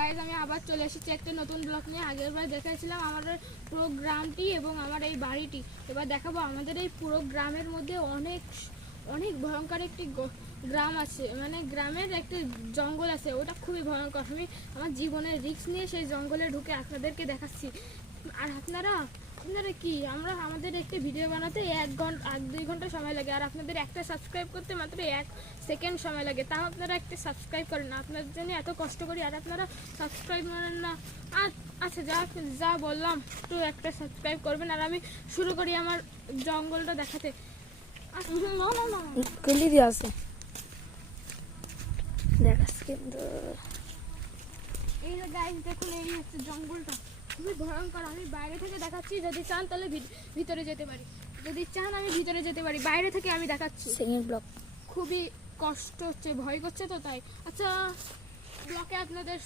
Guys আমি আবার চলে এসেছি একটা নতুন ব্লগ নিয়ে। আগের বার দেখাচ্ছিলাম আমাদের পুরো গ্রামটি এবং আমার এই বাড়িটি। এবার দেখাবো আমাদের এই পুরো গ্রামের মধ্যে অনেক অনেক ভয়ঙ্কর একটি গ্রাম আছে, মানে গ্রামের একটি জঙ্গল আছে, ওটা খুবই ভয়ঙ্কর। আমি আমার জীবনের রিস্ক নিয়ে সেই জঙ্গলে ঢুকে আপনাদেরকে দেখাচ্ছি। আর আপনারা কি আমাদের একটি ভিডিও বানাতে 1-2 ঘন্টা সময় লাগে, আর আপনাদের একটা সাবস্ক্রাইব করতে মাত্র 1 সেকেন্ড সময় লাগে। তাও আপনারা একটা সাবস্ক্রাইব করেন না, আপনাদের জন্য এত কষ্ট করি আর আপনারা সাবস্ক্রাইব করেন না। আচ্ছা যা বললাম, একটু একটা সাবস্ক্রাইব করবেন। আর আমি শুরু করি আমার জঙ্গলটা দেখাতে। আছে দেখাচ্ছি কিন্তু এই যে গাইস দেখুন, এই হচ্ছে জঙ্গলটা, খুবই ভয়ঙ্কর। আমি বাইরে থেকে দেখাচ্ছি, যদি চান তাহলে ভিতরে যেতে পারি, যদি চান আমি ভিতরে যেতে পারি, বাইরে থেকে আমি দেখাচ্ছি। সেকেন্ড ব্লক খুবই কষ্ট হচ্ছে, ভয় করছে তো তাই। আচ্ছা ব্লকে আপনাদের